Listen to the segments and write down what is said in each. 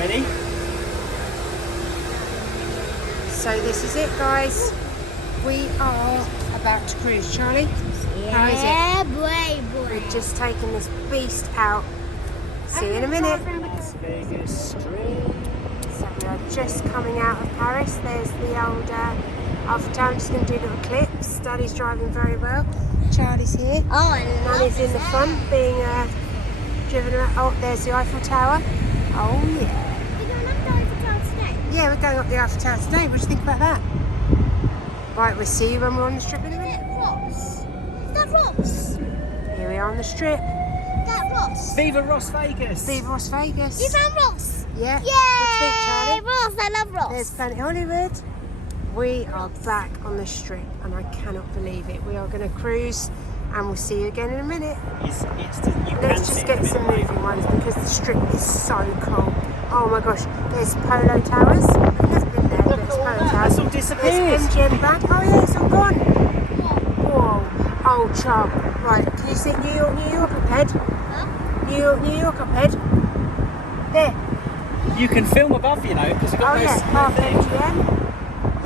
Ready? So this is it, guys. We are about to cruise. Charlie, how is it? Yeah, boy. We've just taken this beast out. See you in a minute. Las Vegas Strip. So we are just coming out of Paris. There's the old Eiffel Tower. I'm just going to do little clips. Daddy's driving very well. Charlie's here. Oh, I love Nanny's in the that. front being driven around. Oh, there's the Eiffel Tower. Oh, yeah. We're going up the Eiffel Tower today. Yeah, we're going up the Eiffel Tower today. What do you think about that? Right, we'll see you when we're on the strip in a Is minute. it Ross? Is that Ross? Here we are on the strip. That Ross? Viva Las Vegas. Viva Las Vegas. You found Ross? Yeah. Yay! What do you think, Charlie? Ross, I love Ross. There's Planet Hollywood. We are back on the strip and I cannot believe it. We are going to cruise and we'll see you again in a minute. Let's just get some moving ones because the strip is so cool. Oh my gosh, there's Polo Towers. I've never been there, but it's Polo Towers. That's all disappeared. There's MGM Bank. Oh yeah, it's all gone. Whoa. Oh, Charles. Right, can you see New York, New York up ahead? Huh? New York, New York up ahead. There. You can film above, you know, because you've got Oh those yeah, half things. MGM.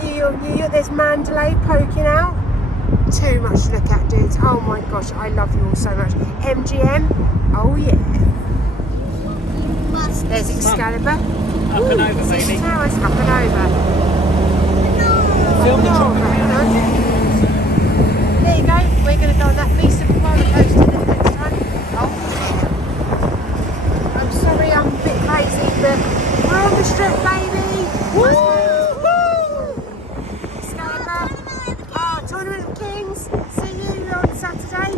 New York, New York. There's Mandalay poking out. Too much to look at, dudes. Oh my gosh, I love you all so much. MGM. Oh yeah. There's Excalibur. Up and over, See the baby. towers up and over. Film the Oh, chocolate very mountain. nice. There you go. We're going to go on that piece of roller coaster the next time. Oh. I'm sorry, I'm a bit crazy, but we're on the strip, baby. Excalibur. Oh, Tournament of Kings. See you on Saturday.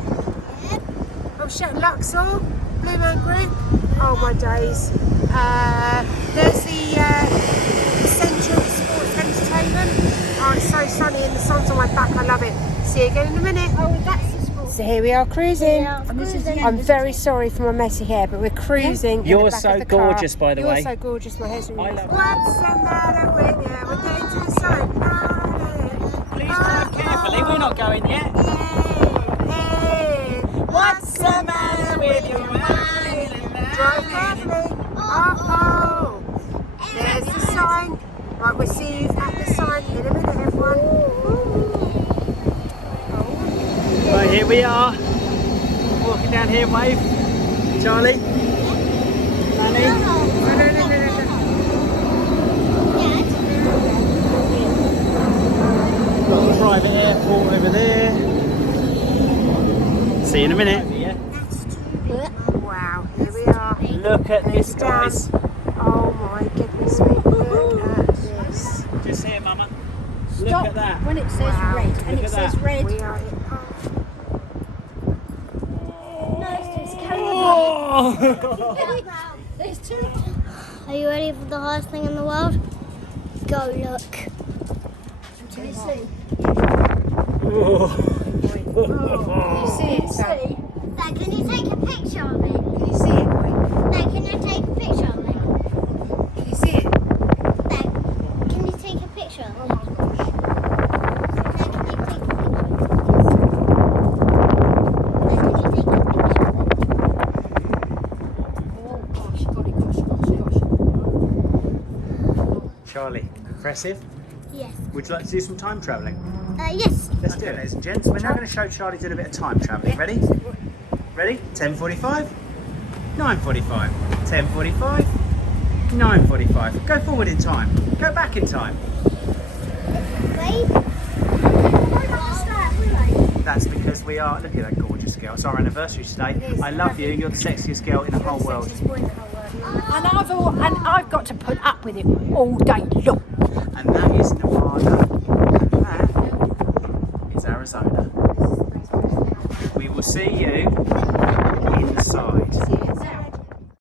I'm showing Luxor, Blue Man Group. Oh my days. There's the Central Sports Entertainment. Oh, it's so sunny and the sun's on my back. I love it. See you again in a minute. Oh, that's the sport. So here we are cruising. Yeah, and this is the I'm very sorry for my messy hair, but we're cruising. in You're the back so of the car. gorgeous, by the way. You're so gorgeous. My hair's really I nice. love What's the matter with you? We're going to the sun. Please drive carefully, we're not going yet. Hey, What's the matter with your island? drive carefully. Oh, there's the sign. Right, we'll see you at the sign in a minute, everyone. Right, here we are. Walking down here, wave. Charlie. Nanny. Got the private airport over there. See you in a minute. Wow, here we are. Look at this, guys. Oh my goodness me, look at this. Just here, Mama. Look Stop at that. when it says Wow. red, and Look it at says that. red. We are in Oh. There's two. Are you ready for the highest thing in the world? Go look. Can you see? Can you see it? So, Dad, can you take a picture of it? can you see it, boy? Dad, can you take a picture of it? Can you see it? Dad, can you take a picture? Oh my gosh. Dad, can you take a picture of it? Dad, can you take a picture of it? Oh gosh, gosh. Charlie, impressive. Yes. Would you like to do some time travelling? Yes. Let's do it, ladies and gents. We're now going to show Charlie doing a bit of time travelling. Ready? Ready? 10:45, 9:45, 10:45, 9:45. Go forward in time. Go back in time. Wait. That's because we are. Look at that gorgeous girl. It's our anniversary today. I love you. You're the sexiest girl in the whole world. And I've got to put up with it all day long. And that is Nevada. And that is Arizona. We will see you